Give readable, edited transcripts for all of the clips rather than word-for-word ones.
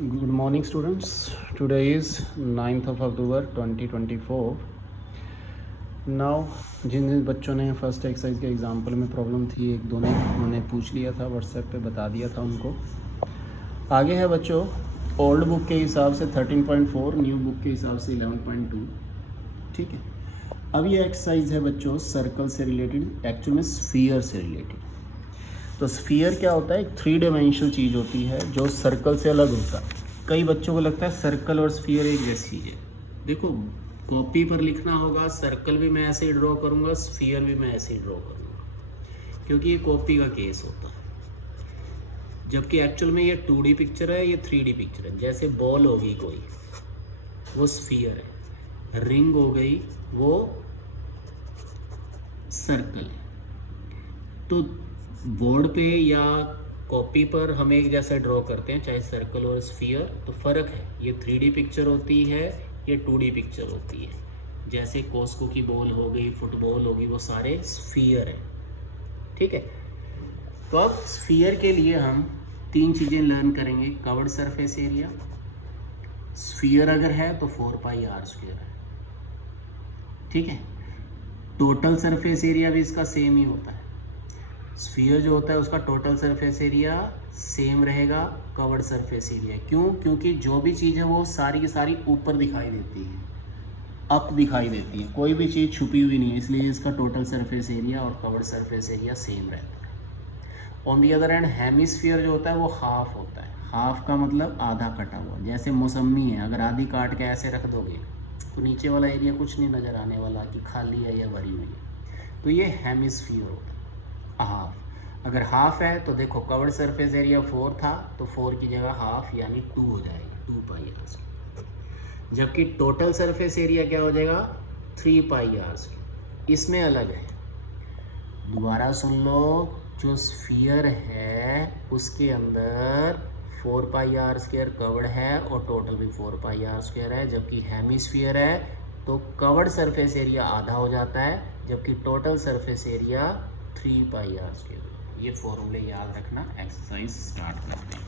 Good morning students. Today is 9th of October 2024. Now जिन जिन बच्चों ने first exercise के example में प्रॉब्लम थी एक दो ने उन्होंने पूछ लिया था, व्हाट्सएप पे बता दिया था उनको। आगे है बच्चों ओल्ड बुक के हिसाब से 13.4, न्यू बुक के हिसाब से 11.2। ठीक है, अब ये एक्सरसाइज है बच्चों सर्कल से रिलेटेड, एक्चुअल में स्फीयर से रिलेटेड। तो स्फीयर क्या होता है? एक 3 डायमेंशनल चीज़ होती है जो सर्कल से अलग होता है। कई बच्चों को लगता है सर्कल और स्फीयर एक जैसी चीज़ है। देखो कॉपी पर लिखना होगा, सर्कल भी मैं ऐसे ही ड्रॉ करूँगा, स्फीयर भी मैं ऐसे ही ड्रॉ करूँगा, क्योंकि ये कॉपी का केस होता है। जबकि एक्चुअल में ये 2D पिक्चर है, ये 3D पिक्चर है। जैसे बॉल होगी कोई, वो स्फीयर है, रिंग हो गई वो सर्कल है। तो बोर्ड पे या कॉपी पर हम एक जैसा ड्रॉ करते हैं, चाहे सर्कल और स्फीयर, तो फ़र्क है। ये 3D पिक्चर होती है, ये 2D पिक्चर होती है। जैसे कोस्को की बॉल हो गई, फुटबॉल होगी, वो सारे स्फीयर हैं। ठीक है, तो अब स्फीयर के लिए हम 3 चीज़ें लर्न करेंगे। कवर्ड सरफेस एरिया, स्फीयर अगर है तो 4πr² है। ठीक है, टोटल सरफेस एरिया भी इसका सेम ही होता है। स्फीयर जो होता है उसका टोटल सरफेस एरिया सेम रहेगा कवर्ड सरफेस एरिया। क्यों? क्योंकि जो भी चीज़ है वो सारी की सारी ऊपर दिखाई देती है, अप दिखाई देती है, कोई भी चीज़ छुपी हुई नहीं है, इसलिए इसका टोटल सरफेस एरिया और कवर्ड सरफेस एरिया सेम रहता है। On the other hand hemisphere जो होता है वो हाफ होता है। हाफ का मतलब आधा कटा हुआ। जैसे मौसमी है, अगर आधी काट के ऐसे रख दोगे तो नीचे वाला एरिया कुछ नहीं नज़र आने वाला कि खाली है या भरी हुई है, तो ये हेमिस्फीयर होता है। हाफ, अगर हाफ है तो देखो कवर्ड सरफेस एरिया 4 था, तो 4 की जगह हाफ यानी 2 हो जाएगा, 2πr²। जबकि टोटल सरफेस एरिया क्या हो जाएगा? 3πr²। इसमें अलग है, दोबारा सुन लो, जो स्फीयर है उसके अंदर 4πr² कवर्ड है और टोटल भी 4πr² है। जबकि हेमिस्फीयर है तो कवर्ड सरफेस एरिया आधा हो जाता है, जबकि टोटल सरफेस एरिया 3πr²। ये फॉर्मूले याद रखना। एक्सरसाइज स्टार्ट करते हैं।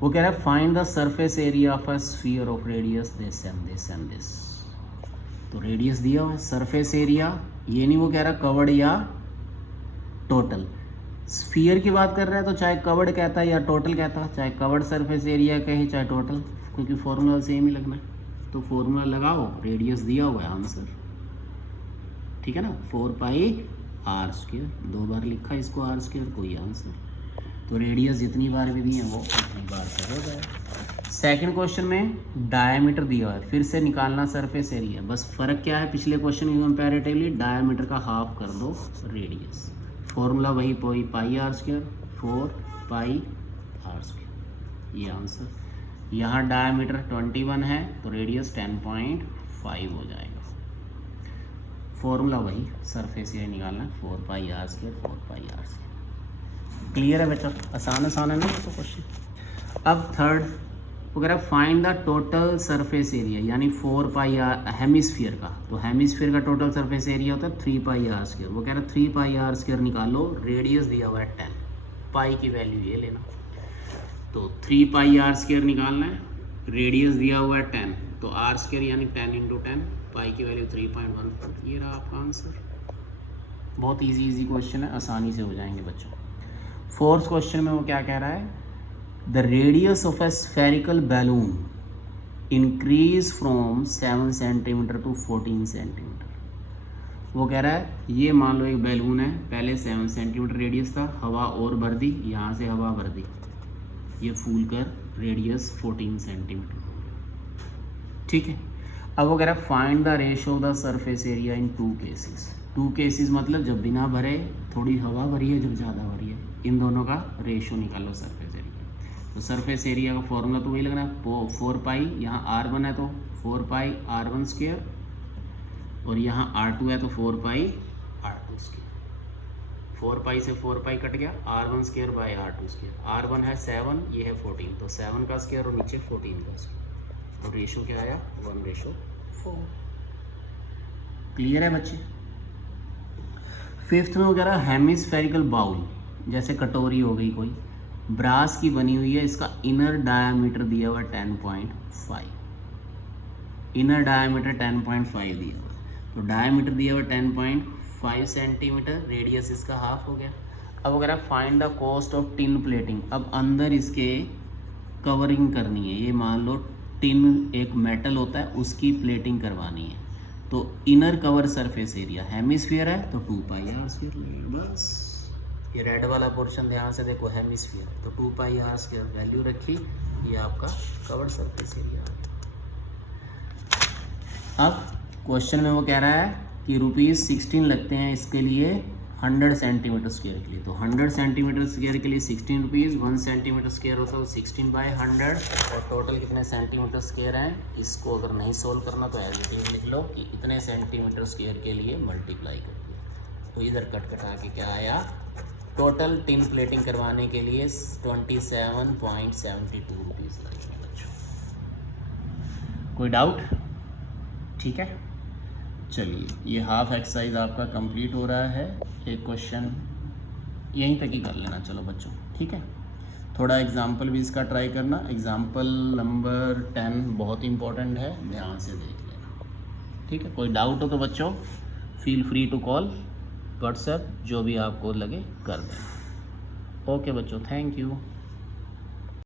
वो कह रहा है find the surface area of a sphere of radius this and this and this. तो रेडियस दिया हुआ है, सरफेस एरिया ये नहीं वो कह रहा कवर्ड या टोटल। स्फीयर की बात कर रहा है तो चाहे कवर्ड कहता है या टोटल कहता है, चाहे कवर्ड सरफेस एरिया कहे चाहे टोटल, क्योंकि फॉर्मूला सेम ही लगना है। तो फॉर्मूला लगाओ, रेडियस दिया हुआ है, आंसर ठीक है ना, 4πr²। 2 बार लिखा इसको r², कोई आंसर। तो रेडियस जितनी बार भी दी है वो उतनी बार से हो जाएगा। सेकंड क्वेश्चन में डायमीटर दिया हुआ है, फिर से निकालना सरफेस एरिया। बस फ़र्क क्या है पिछले क्वेश्चन के कंपैरेटिवली? डायमीटर का हाफ कर दो रेडियस। फॉर्मूला वही πr², 4πr², ये आंसर। यहाँ डायमीटर 21 है तो रेडियस 10.5 हो जाएगा। फॉर्मूला वही, सरफेस एरिया निकालना 4πr², 4πr²। क्लियर है बच्चा? आसान है ना तो क्वेश्चन। अब थर्ड वगैरह find the total surface area, यानी 4πr हेमिस्फीयर का। तो हेमिस्फीयर का टोटल सरफेस एरिया होता है 3πr²। वो कह रहा है 3πr² निकालो, रेडियस दिया हुआ है 10, पाई की वैल्यू ये लेना। तो 3πr² निकालना है, रेडियस दिया हुआ है 10, तो r² यानी 10 × 10, पाई की वैल्यू 3.14। ये रहा आपका आंसर। बहुत इजी क्वेश्चन है, आसानी से हो जाएंगे बच्चों। फोर्थ क्वेश्चन में वो क्या कह रहा है? The radius of a spherical balloon increase from 7 centimeter to 14 centimeter. वो कह रहा है ये मान लो एक बैलून है, पहले 7 सेंटीमीटर रेडियस था, हवा और भर दी, यहाँ से हवा भर दी, ये फूल कर रेडियस 14 सेंटीमीटर। ठीक है, अब वो कह रहा है find the ratio of the surface area in 2 cases. 2 cases मतलब जब बिना भरे, थोड़ी हवा भरी है, जब ज़्यादा भरी है, इन दोनों का रेशियो निकालो सरफेस एरिया। तो सरफेस एरिया का फॉर्मूला तो वही लगना है, 4π, यहाँ r1 है तो 4πr1², और यहाँ r2 है तो 4πr2²। 4π से 4π कट गया, r1² बाई r2²। r1 है 7, ये है 14, तो 7 का स्क्वायर और नीचे 14 का स्क्वायर, तो रेशो क्या आया? 1:4। क्लियर है बच्चे? फिफ्थ में वगैरह हेमिस्फेरिकल बाउल, जैसे कटोरी हो गई कोई, ब्रास की बनी हुई है, इसका इनर डायामीटर दिया हुआ 10.5, इनर डायामीटर 10.5 दिया हुआ, तो डायामीटर दिया हुआ 10.5 सेंटीमीटर, रेडियस इसका हाफ हो गया। अब अगर आप find the cost of tin plating, अब अंदर इसके कवरिंग करनी है, ये मान लो टिन एक मेटल होता है उसकी प्लेटिंग करवानी है, तो inner cover surface area hemisphere है तो 2 पाई आर स्क्वायर लगेगा। बस ये रेड वाला पोर्शन ध्यान से देखो, हेमिस्फीयर, तो 2 पाई आर स्क्वायर वैल्यू रखी, ये आपका कवर सरफेस एरिया आ गया। अब क्वेश्चन में वो कह रहा है कि ₹16 लगते हैं इसके लिए 100 सेंटीमीटर स्क्वायर के लिए, तो 100 सेंटीमीटर स्क्वायर के लिए 16 रुपीज़, 1 सेंटीमीटर स्क्वायर होता है तो 16/100, और टोटल कितने सेंटीमीटर स्क्वायर हैं, इसको अगर नहीं सोल्व करना तो एज इट इज लिख लो कि इतने सेंटीमीटर स्क्वायर के लिए मल्टीप्लाई कर दिया, तो इधर कट कटा के क्या आया, टोटल टिन प्लेटिंग करवाने के लिए 27.72 रुपीज़ लगेंगे बच्चों। कोई डाउट? ठीक है, चलिए ये हाफ एक्सरसाइज आपका कंप्लीट हो रहा है, एक क्वेश्चन यहीं तक ही कर लेना चलो बच्चों, ठीक है। थोड़ा एग्जाम्पल भी इसका ट्राई करना, एग्जाम्पल नंबर 10 बहुत इंपॉर्टेंट है, ध्यान से देख लेना, ठीक है। कोई डाउट हो तो बच्चों feel free to call, WhatsApp, जो भी आपको लगे कर दें। ओके बच्चों, थैंक यू।